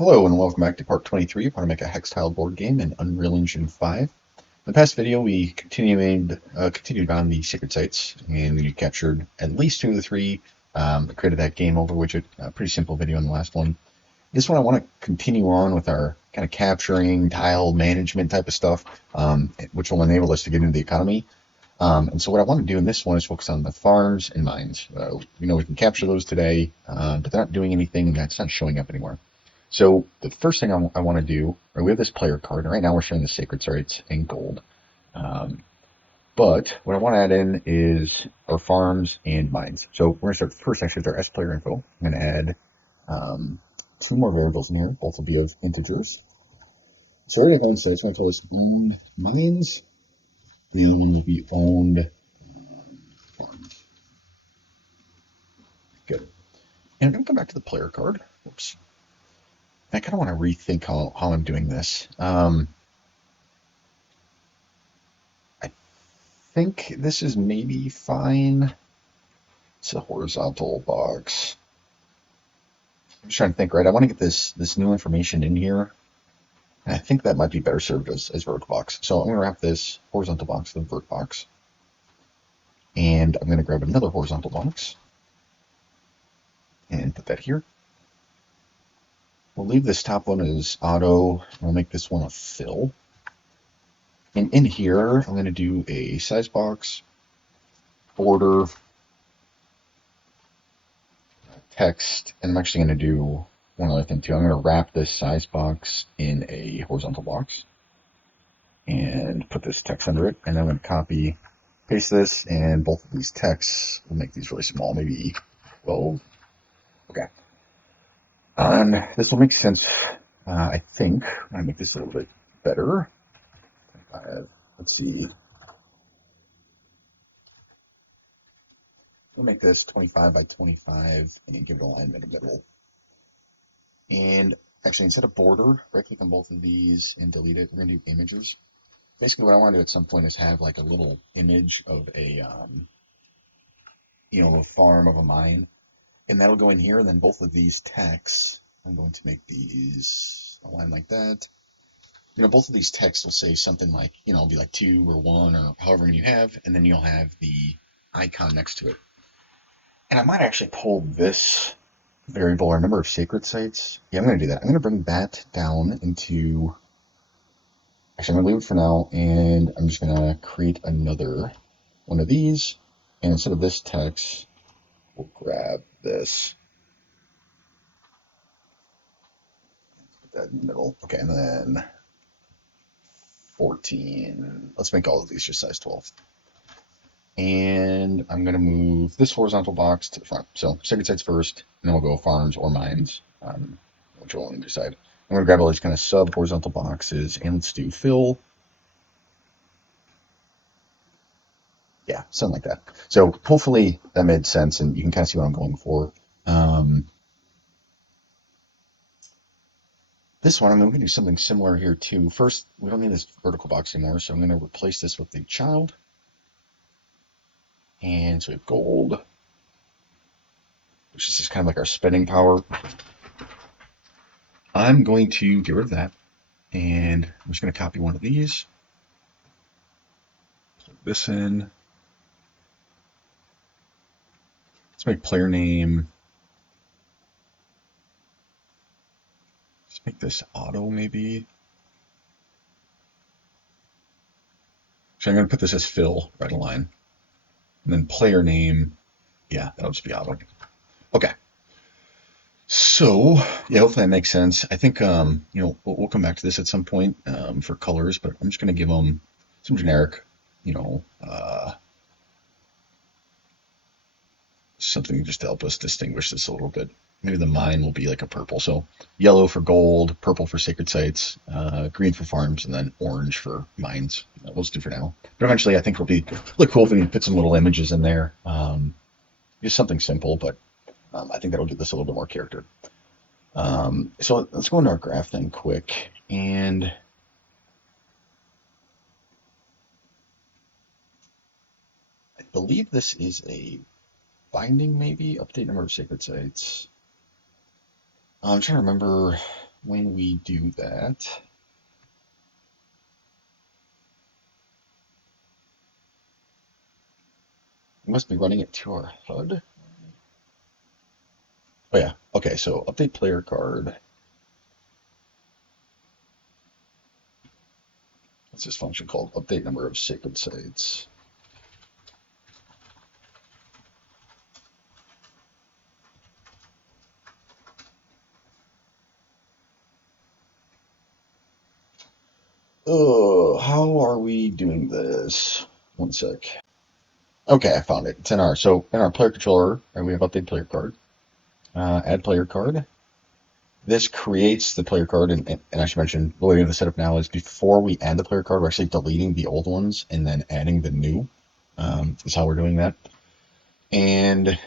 Hello and welcome back to part 23 of how to make a HexTile board game in Unreal Engine 5. In the past video, we continued on the secret sites, and we captured at least 2 of the 3, created that game over widget. Pretty simple video in the last one. This one I want to continue on with our kind of capturing, tile management type of stuff, which will enable us to get into the economy. And so what I want to do in this one is focus on the farms and mines. We can capture those today, but they're not doing anything. That's not showing up anymore. So the first thing I want to do, we have this player card, and right now we're showing the sacred sites in gold. Um, but what I want to add in is our farms and mines. So we're going to start first actually with our S player info. I'm going to add 2 more variables in here. Both will be of integers. So I already have owned sites. I'm going to call this owned mines. The other one will be owned farms. Good. And I'm going to come back to the player card. Whoops. I kind of want to rethink how I'm doing this. I think this is maybe fine. It's a horizontal box. I'm just trying to think, right? I want to get this new information in here. And I think that might be better served as vert box. So I'm going to wrap this horizontal box with a vert box. And I'm going to grab another horizontal box and put that here. We'll leave this top one as auto. We'll make this one a fill. And in here, I'm going to do a size box, border, text, and I'm actually going to do one other thing too. I'm going to wrap this size box in a horizontal box and put this text under it. And then I'm going to copy, paste this, and both of these texts, we'll make these really small, maybe 12. Okay. And this will make sense, I think. I'm going to make this a little bit better. Let's see. We'll make this 25 by 25 and give it alignment in the middle. And actually, instead of border, right click on both of these and delete it. We're going to do images. Basically, what I want to do at some point is have like a little image of a farm of a mine, and that'll go in here. And then both of these texts, I'm going to make these align like that. Both of these texts will say something like, it'll be like 2 or 1 or however many you have, and then you'll have the icon next to it. And I might actually pull this variable, our number of sacred sites. Yeah, I'm going to do that. I'm going to bring that down into, actually, I'm going to leave it for now, and I'm just going to create another one of these. And instead of this text, we'll grab this. Put that in the middle. Okay, and then 14. Let's make all of these just size 12. And I'm going to move this horizontal box to the front. So sacred sites first, and then we'll go farms or mines, which we'll only decide. I'm going to grab all these kind of sub horizontal boxes, and let's do fill. Yeah, something like that. So hopefully that made sense, and you can kind of see what I'm going for. This one, I'm going to do something similar here too. First, we don't need this vertical box anymore, so I'm going to replace this with the child. And so we have gold, which is just kind of like our spending power. I'm going to get rid of that, and I'm just going to copy one of these. Put this in. Let's make player name. Let's make this auto maybe. So I'm going to put this as fill, right align. And then player name, yeah, that'll just be auto. Okay. So, yeah, hopefully that makes sense. I think, we'll come back to this at some point for colors, but I'm just going to give them some generic, something just to help us distinguish this a little bit. Maybe the mine will be like a purple. So yellow for gold, purple for sacred sites, green for farms, and then orange for mines. We'll just do for now. But eventually, I think it'll be look cool if we can put some little images in there. Just something simple, but I think that'll give this a little bit more character. So let's go into our graph then quick. And I believe this is a binding, maybe. Update number of sacred sites. I'm trying to remember. when we do that, we must be running it to our HUD. Oh yeah, okay, so update player card. What's this function called? Update number of sacred sites. Oh, how are we doing this? One sec. Okay, I found it. It's in our player controller, right, we have update player card. Add player card. This creates the player card, and I should mention the way we have the setup now is before we add the player card, we're actually deleting the old ones and then adding the new. Is how we're doing that. And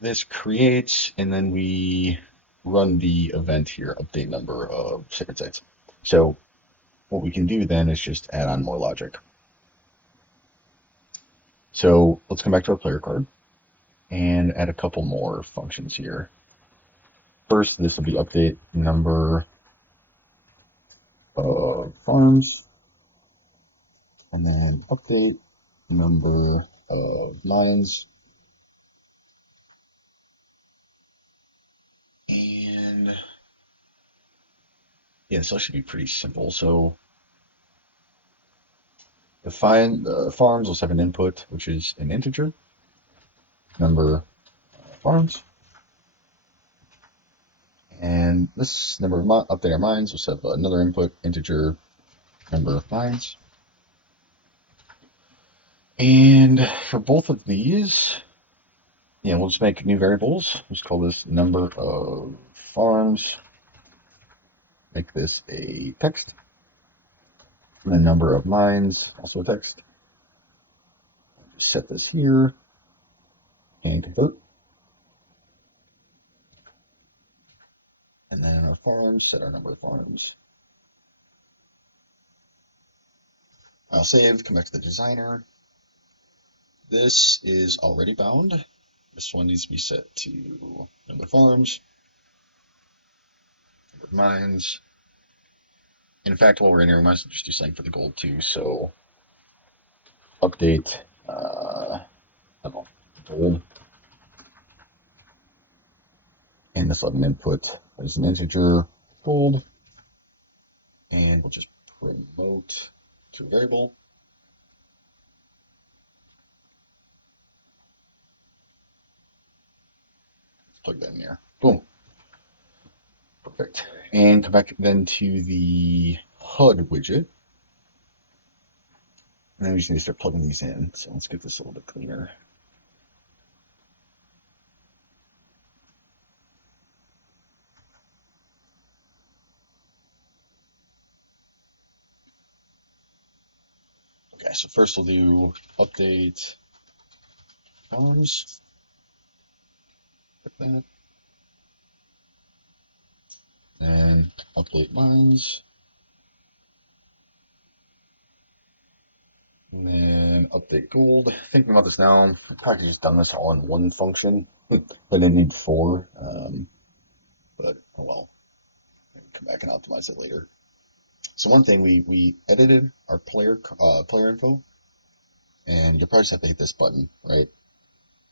this creates, and then we run the event here, update number of sacred sites. So what we can do then is just add on more logic. So let's come back to our player card and add a couple more functions here. First, this will be update number of farms, and then update number of mines. And yeah, so that should be pretty simple. So define the farms. Let's have an input, which is an integer number of farms. And this number of update our mines. Let's have another input integer number of mines. And for both of these, yeah, we'll just make new variables. Let's call this number of farms. Make this a text. And the number of mines, also a text. Set this here and convert. And then our farms, set our number of farms. I'll save, come back to the designer. This is already bound. This one needs to be set to number of farms, number of mines. And in fact, while we're in here, we might as well just do something for the gold too. So update, gold. And this will have an input as an integer gold. And we'll just promote to a variable. Plug that in there. Boom. Perfect. And come back then to the HUD widget. And then we just need to start plugging these in. So let's get this a little bit cleaner. Okay, so first we'll do update farms. Like that. And update mines. And then update gold. Thinking about this now, I've probably just done this all in one function, but I didn't need four. But oh well, maybe come back and optimize it later. So one thing we edited our player info, and you'll probably just have to hit this button, right?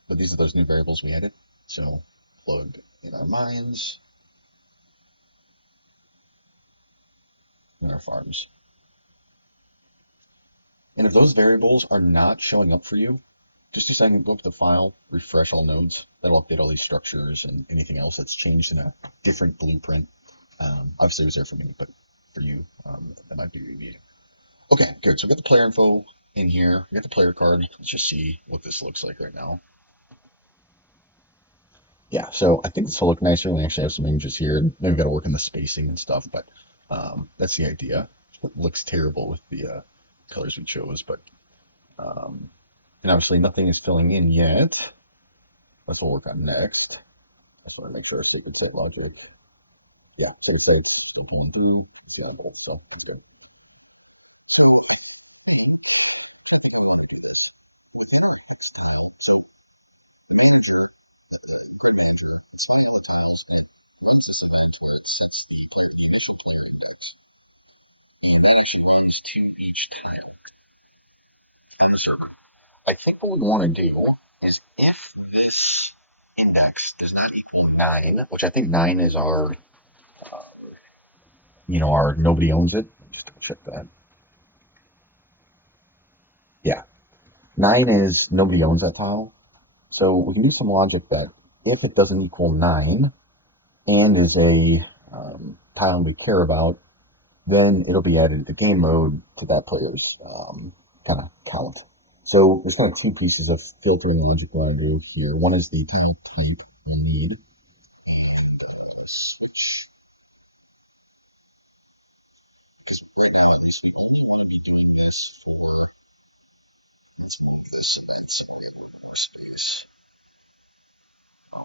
But these are those new variables we added. So plug in our mines and our farms. And if those variables are not showing up for you, just do something, go up to the file, refresh all nodes. That'll update all these structures and anything else that's changed in a different blueprint. Obviously it was there for me, but for you, that might be what you need. Okay, good. So we got the player info in here. We got the player card. Let's just see what this looks like right now. Yeah, so I think this will look nicer. We actually have some images here. Maybe we got to work on the spacing and stuff, but that's the idea. It looks terrible with the colors we chose, but and obviously nothing is filling in yet. That's what we'll work on next. That's what I make sure I stick the quote logic. Yeah, so we say we're going to do example. So that's good. So runs to each tile on the server. I think what we want to do is if this index does not equal 9, which I think 9 is our, our nobody owns it. Just double check that. Yeah, 9 is nobody owns that tile. So we can do some logic that if it doesn't equal 9 and is a tile we care about, then it'll be added to game mode to that player's kind of count. So there's kind of two pieces of filtering logic we want to do here. One is the tile count.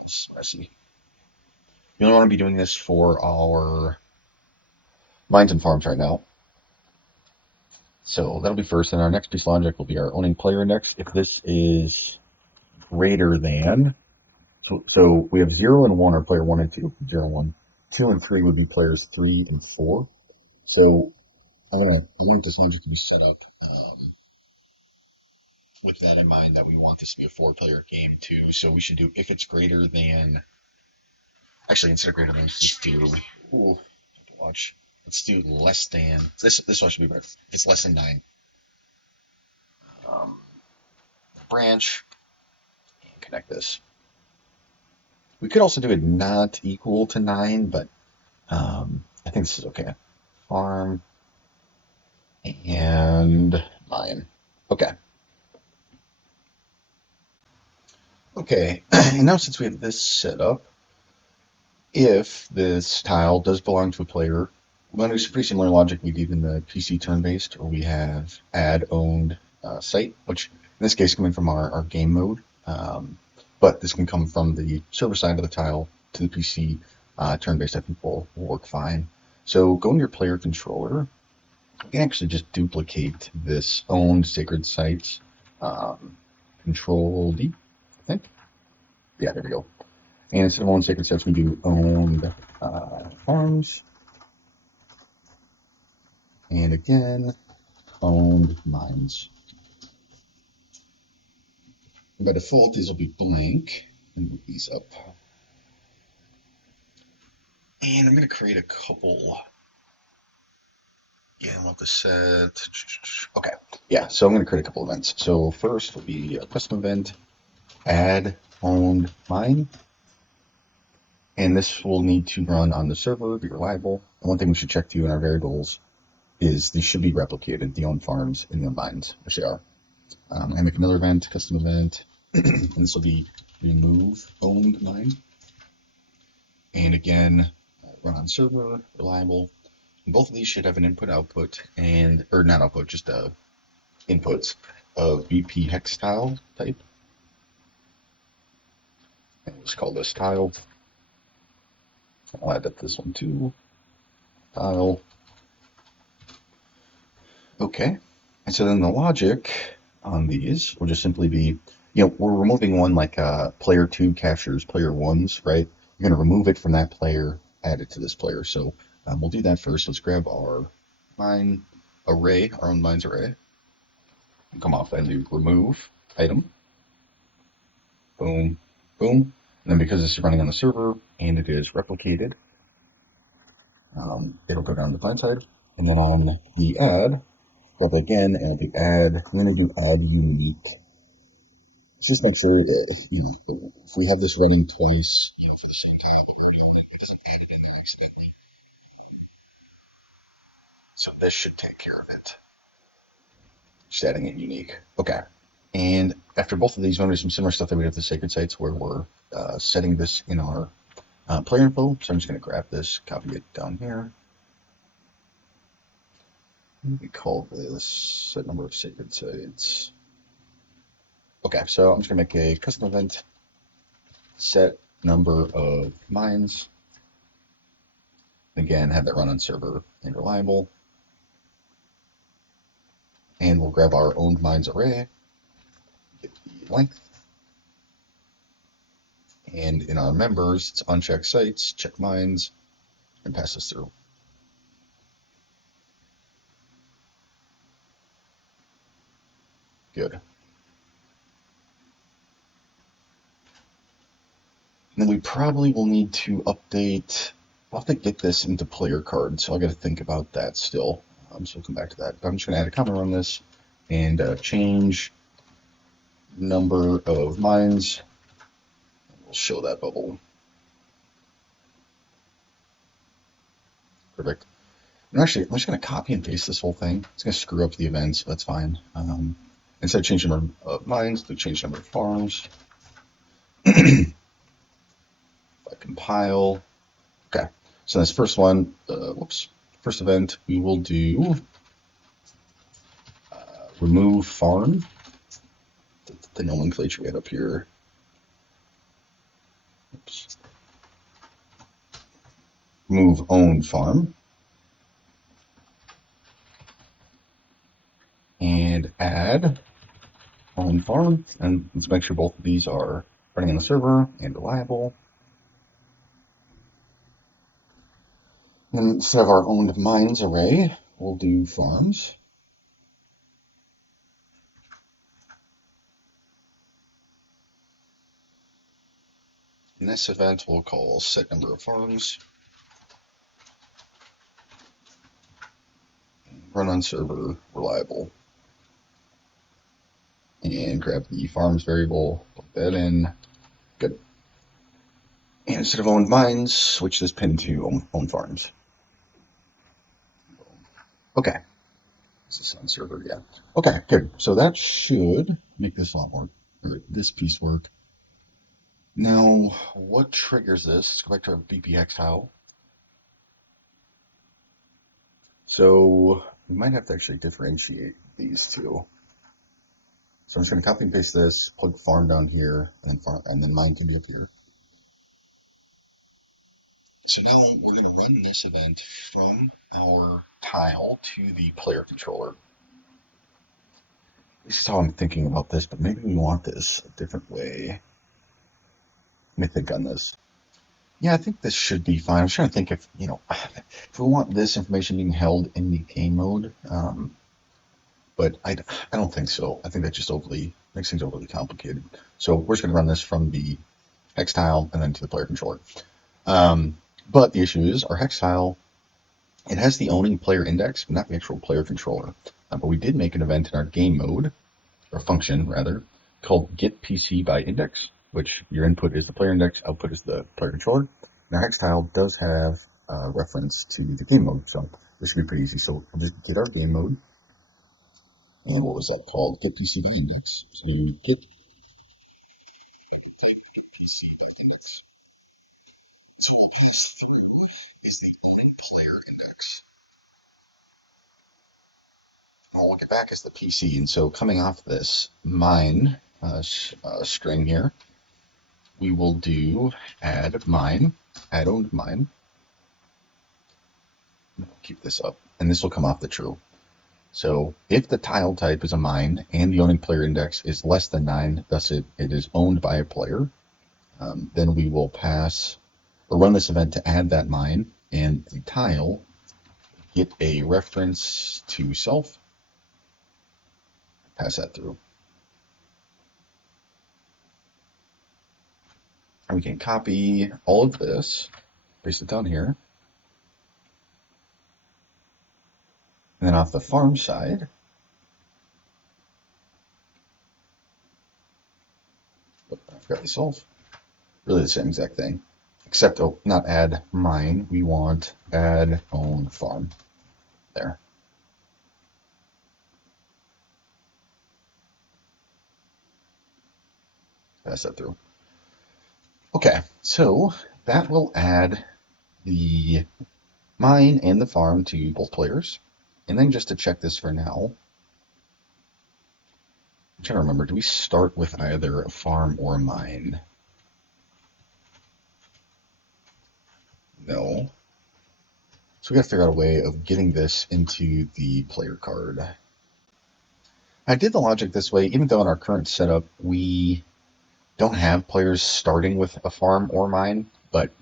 Spicy. You don't want to be doing this for our mines and farms right now. So that'll be first, and our next piece of logic will be our owning player index. If this is greater than, so we have 0 and 1 are player 1 and 2, 0 and 1. 2 and 3 would be players 3 and 4. So I want this logic to be set up with that in mind, that we want this to be a 4-player game too. So we should do, if it's greater than, actually instead of greater than, let's just do, watch. Let's do less than, this one should be better. It's less than 9. Branch, and connect this. We could also do it not equal to 9, but I think this is okay. Farm and mine. Okay. Okay, and now since we have this set up, if this tile does belong to a player, we're going to do some pretty similar logic we did in the PC turn-based, where we have add owned site, which in this case coming from our game mode, but this can come from the server side of the tile to the PC turn-based. I think will work fine. So go into your player controller. You can actually just duplicate this owned sacred sites. Control D, I think. Yeah, there we go. And instead of owned sacred sites, we do owned farms. And again, owned mines. And by default, these will be blank. And move these up. And I'm going to create a couple. Yeah, I want the set. Okay, yeah, so I'm going to create a couple events. So first will be a custom event, add owned mine. And this will need to run on the server, be reliable. And one thing we should check too in our variables is these should be replicated, the owned farms and the owned mines, which they are. I make another event, custom event, and this will be remove owned mine. And again, run on server, reliable. And both of these should have an input output and, or not output, just inputs of BP HexTile type. And let's call this tile. I'll add up this one too. Tile. Okay. And so then the logic on these will just simply be, we're removing one like player 2 captures player 1's, right? You're going to remove it from that player, add it to this player. So we'll do that first. Let's grab our mine array, our own mines array. And come off and do remove item. Boom, boom. And then because this is running on the server and it is replicated, it'll go down the client side. And then on the add, grab again, and the add, I'm going to do add unique. Just make sure, if we have this running twice, for the same tile, it doesn't add it in accidentally. So this should take care of it. Just adding it unique. Okay. And after both of these, we're going to do some similar stuff that we did with the sacred sites, where we're setting this in our player info. So I'm just going to grab this, copy it down here. We call this set number of sacred sites. Okay, so I'm just going to make a custom event, set number of mines. Again, have that run on server and reliable. And we'll grab our owned mines array, get the length. And in our members, it's uncheck sites, check mines, and pass this through. Good. And then we probably will need to update. I'll have to get this into player card, so I got to think about that still. So we'll come back to that. But I'm just going to add a comment on this and change number of mines. We'll show that bubble. Perfect. And actually, I'm just going to copy and paste this whole thing. It's going to screw up the events, but that's fine. Instead of changing number of mines, to change number of farms. If I compile. Okay. So this first one, first event, we will do remove farm. The nomenclature we had up here. Oops. Remove owned farm. And add owned farm. And let's make sure both of these are running on the server and reliable. And instead of our owned mines array, we'll do farms. In this event, we'll call set number of farms. Run on server reliable. And grab the farms variable, plug that in. Good. And instead of owned mines, switch this pin to owned farms. Okay. Is this on server? Yeah. Okay, good. So that should make this a lot more, or this piece work. Now, what triggers this? Let's go back to our BP HexTile. So we might have to actually differentiate these two. So I'm just going to copy and paste this, plug farm down here, and then mine can be up here. So now we're going to run this event from our tile to the player controller. This is how I'm thinking about this, but maybe we want this a different way. Let me think on this. Yeah, I think this should be fine. I'm trying to think if we want this information being held in the game mode, but I don't think so. I think that just makes things overly complicated. So we're just going to run this from the HexTile and then to the player controller. But the issue is our HexTile, it has the owning player index, but not the actual player controller. But we did make an event in our game mode, or function rather, called getPC by index, which your input is the player index, output is the player controller. Now HexTile does have a reference to the game mode, so this should be pretty easy. So we'll just get our game mode. And what was that called? GetPC by index. So get PC by index. So what we'll pass through is the owning player index. I'll look it back as the PC, and so coming off this mine string here, we will do add mine, add owned mine. Keep this up, and this will come off the true. So if the tile type is a mine and the owning player index is less than 9, thus it is owned by a player, then we will pass or run this event to add that mine, and the tile get a reference to self. Pass that through. And we can copy all of this, paste it down here. And then off the farm side, I forgot the self. Really the same exact thing, except not add mine. We want add own farm. There. Pass that through. Okay, so that will add the mine and the farm to both players. And then just to check this for now, I'm trying to remember, do we start with either a farm or a mine? No. So we got to figure out a way of getting this into the player card. I did the logic this way, even though in our current setup we don't have players starting with a farm or mine, but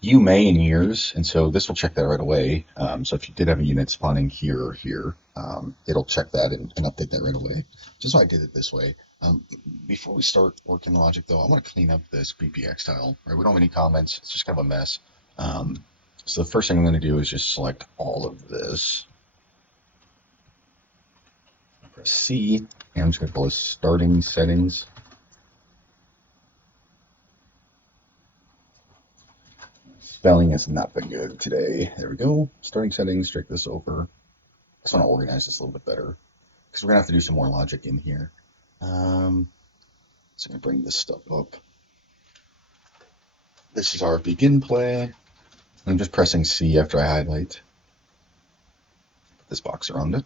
You may in years, and so this will check that right away. So if you did have a unit spawning here or here, it'll check that and update that right away. Just why I did it this way. Before we start working the logic, though, I want to clean up this creepy HexTile. Right, we don't have any comments. It's just kind of a mess. So the first thing I'm going to do is just select all of this. Press C, and I'm just going to call this starting settings. Spelling has not been good today. There we go. Starting settings, drag this over. I just want to organize this a little bit better because we're going to have to do some more logic in here. So I'm going to bring this stuff up. This is our begin play. I'm just pressing C after I highlight. Put this box around it.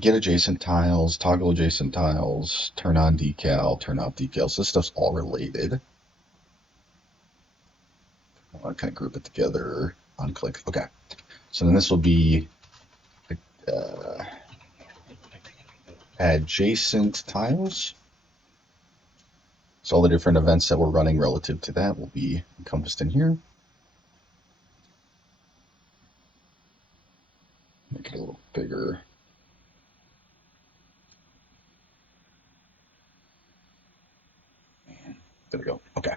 Get adjacent tiles, toggle adjacent tiles, turn on decal, turn off decals. So this stuff's all related. I want to kind of group it together on click. Okay. So then this will be adjacent tiles. So all the different events that we're running relative to that will be encompassed in here. Make it a little bigger. Man, there we go. Okay.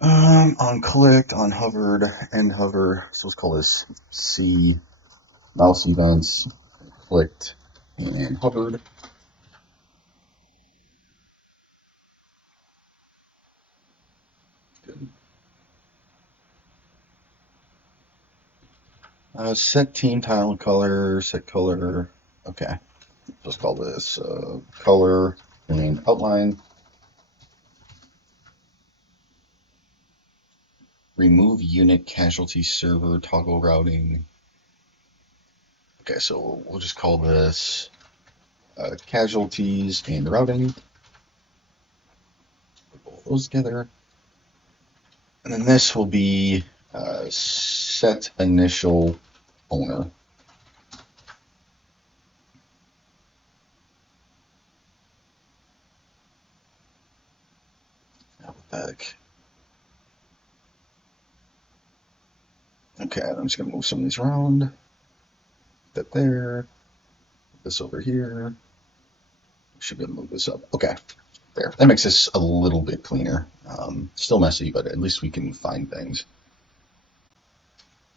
On clicked, on hovered, end hover. So let's call this C. Mouse events, clicked, and hovered. Good. Set team tile color, set color. Okay. Let's call this color and outline. Remove unit casualty server toggle routing. Okay, so we'll just call this casualties and routing. Put both those together. And then this will be set initial owner. Back. Okay, I'm just going to move some of these around. That there. This over here. Should be able to move this up. Okay, there. That makes this a little bit cleaner. Still messy, but at least we can find things.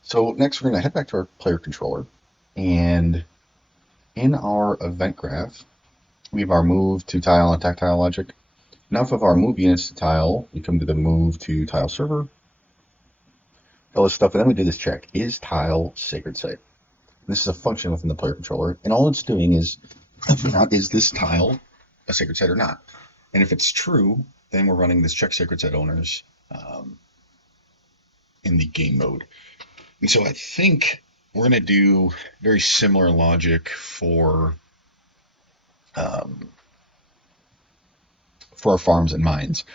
So next we're going to head back to our player controller. And in our event graph, we have our move to tile and tactile logic. Now if our move units to tile, we come to the move to tile server. All this stuff, and then we do this check. Is tile sacred site? This is a function within the player controller, and all it's doing is, is this tile a sacred site or not? And if it's true, then we're running this check sacred site owners in the game mode. And so I think we're going to do very similar logic for our farms and mines.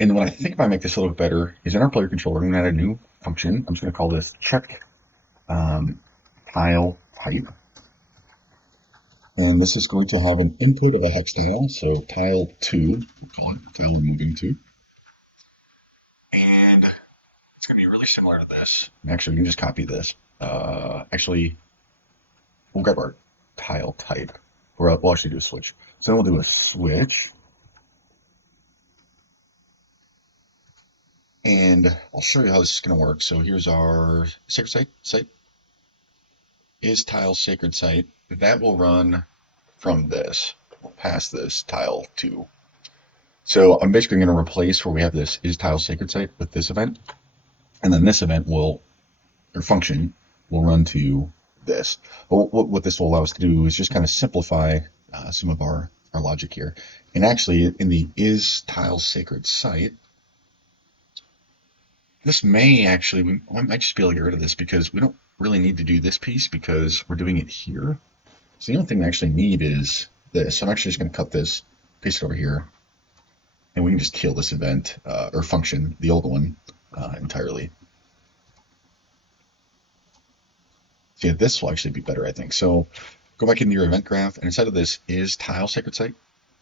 And what I think might make this a little bit better is in our player controller, I'm going to add a new function. I'm just going to call this check tile type. And this is going to have an input of a hex tile, so tile 2, we'll call it tile removing 2. And it's going to be really similar to this. Actually, we can just copy this. Actually, we'll grab our tile type. We'll actually do a switch. So then we'll do a switch. And I'll show you how this is going to work. So here's our sacred site. Is tile sacred site. That will run from this. We'll pass this tile 2. So I'm basically going to replace where we have this is tile sacred site with this event. And then this event will, or function, will run to this. But what this will allow us to do is just kind of simplify some of our logic here. And actually, in the is tile sacred site, this may actually, I might just be able to get rid of this because we don't really need to do this piece because we're doing it here. So the only thing we actually need is this. So I'm actually just going to cut this, paste it over here, and we can just kill this event or function, the old one, entirely. So yeah, this will actually be better, I think. So go back into your event graph, and instead of this is tile sacred site,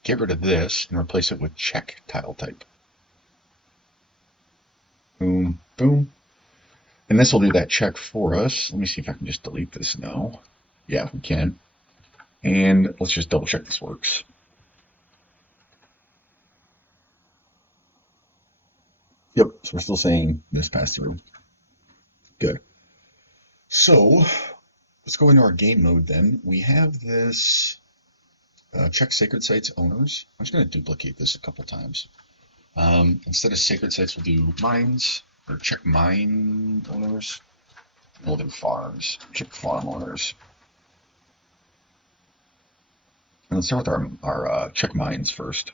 get rid of this and replace it with check tile type. Boom, boom. And this will do that check for us. Let me see if I can just delete this now. Yeah, we can. And let's just double check this works. Yep, so we're still saying this passed through. Good. So let's go into our game mode then. We have this check sacred sites owners. I'm just going to duplicate this a couple times. Instead of sacred sites, we'll do mines, or check mine owners. And we'll do farms, check farm owners. And let's start with our check mines first.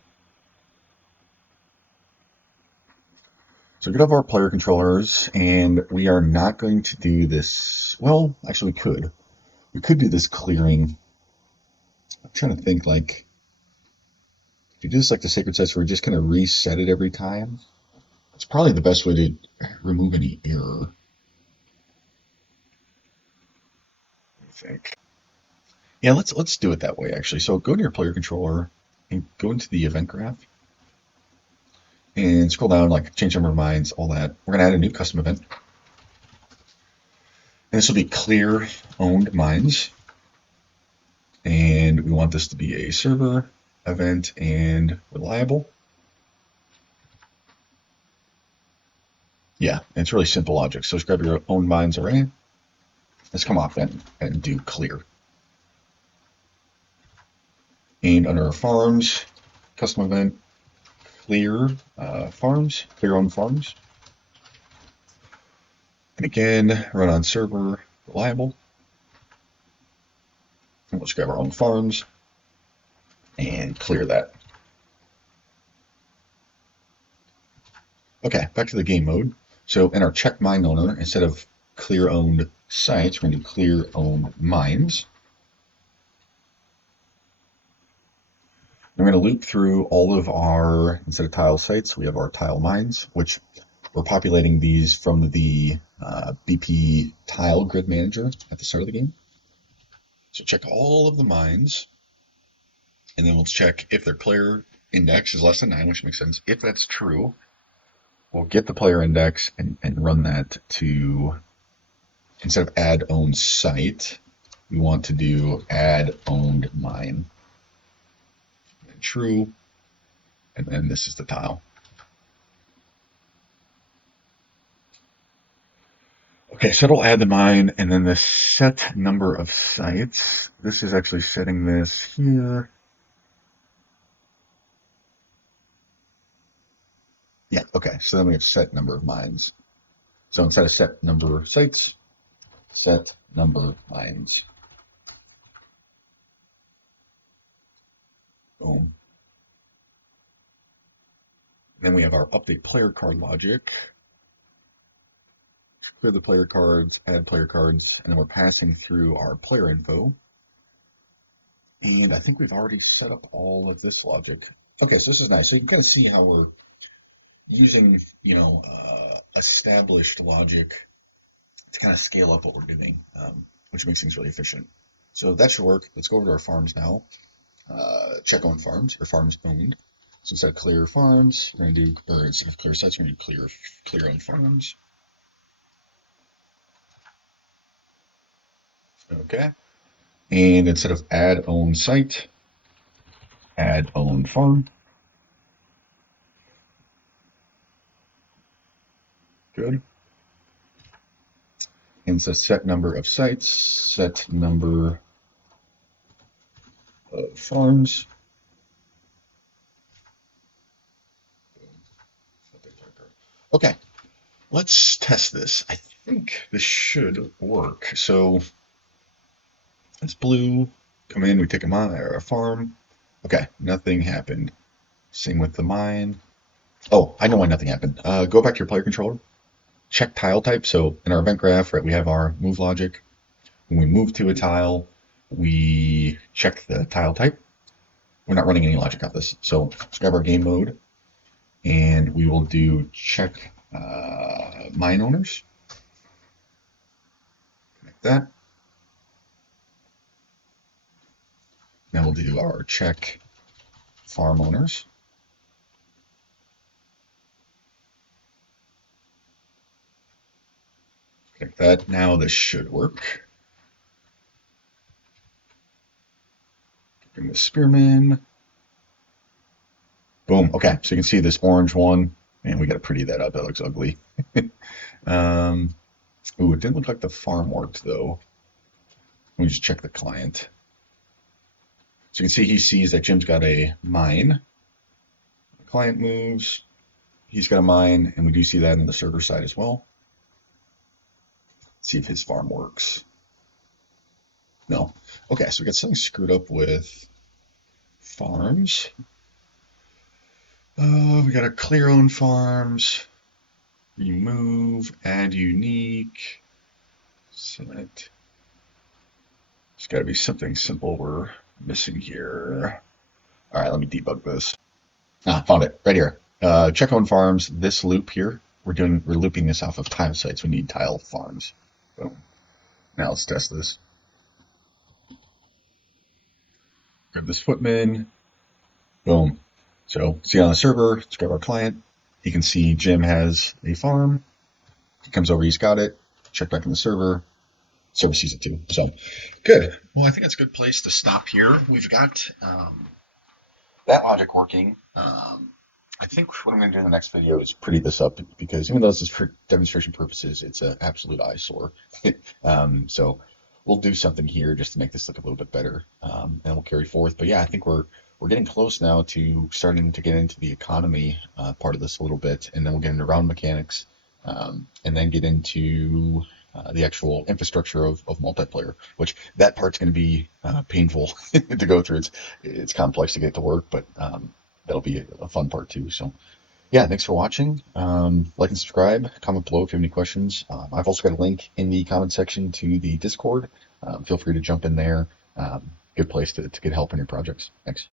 So we could have our player controllers, and we are not going to do this. Well, actually, we could. We could do this clearing. I'm trying to think, like, if you do this like the sacred sites, we're just going to reset it every time. It's probably the best way to remove any error, I think. Yeah, let's do it that way, actually. So go to your player controller and go into the event graph and scroll down, like change number of mines, all that. We're going to add a new custom event. And this will be clear owned mines. And we want this to be a server, event, and reliable. Yeah, it's really simple logic. So just grab your own mines array. Let's come off then and do clear. And under our farms, custom event, clear farms, clear owned farms. And again, run on server, reliable. And let's grab our own farms and clear that. Okay, back to the game mode. So in our check mine owner, instead of clear owned sites, we're going to do clear owned mines. We're going to loop through all of our, instead of tile sites, we have our tile mines, which we're populating these from the BP tile grid manager at the start of the game. So check all of the mines, and then we'll check if their player index is less than 9, which makes sense. If that's true, we'll get the player index and run that to, instead of add owned site, we want to do add owned mine. And true, and then this is the tile. Okay, so it'll add the mine, and then the set number of sites. This is actually setting this here. Yeah, okay, so then we have set number of mines. So instead of set number of sites, set number mines. Boom. Then we have our update player card logic. Clear the player cards, add player cards, and then we're passing through our player info. And I think we've already set up all of this logic. Okay, so this is nice. So you can kind of see how we're using, established logic to kind of scale up what we're doing, which makes things really efficient. So that should work. Let's go over to our farms now. Check on farms, or farms owned. So instead of clear farms, we're going to do, or instead of clear sites, we're going to do clear owned farms. Okay. And instead of add owned site, add owned farm. Good. And so set number of sites, set number of farms. Okay, let's test this. I think this should work. So it's blue. Come in, we take a mine or a farm. Okay, nothing happened. Same with the mine. Oh, I know why nothing happened. Go back to your player controller. Check tile type. So in our event graph, right, we have our move logic. When we move to a tile, we check the tile type. We're not running any logic off this. So let's grab our game mode, and we will do check mine owners. Connect that. Now we'll do our check farm owners. Like that. Now this should work. Bring the spearman. Boom. Okay, so you can see this orange one, and we got to pretty that up. That looks ugly. Ooh, it didn't look like the farm worked though. Let me just check the client. So you can see he sees that Jim's got a mine. The client moves. He's got a mine, and we do see that on the server side as well. Let's see if his farm works. No. Okay, so we got something screwed up with farms. We got to clear own farms. Remove, add unique. Select. There's got to be something simple we're missing here. All right, let me debug this. Found it right here. Check on farms. This loop here, we're looping this off of tile sites. We need tile farms. Boom. Now let's test this. Grab this footman. Boom. So see on the server, let's grab our client. You can see Jim has a farm. He comes over, he's got it. Check back in the server. Server sees it too. So good. Well, I think that's a good place to stop here. We've got that logic working. I think what I'm going to do in the next video is pretty this up because even though this is for demonstration purposes, it's an absolute eyesore. So we'll do something here just to make this look a little bit better, and we'll carry forth. But yeah, I think we're getting close now to starting to get into the economy part of this a little bit, and then we'll get into round mechanics, and then get into the actual infrastructure of multiplayer, which that part's going to be painful to go through. It's complex to get to work, but that'll be a fun part too. So yeah, thanks for watching. Like and subscribe, comment below if you have any questions. I've also got a link in the comment section to the Discord. Feel free to jump in there. Good place to get help in your projects. Thanks.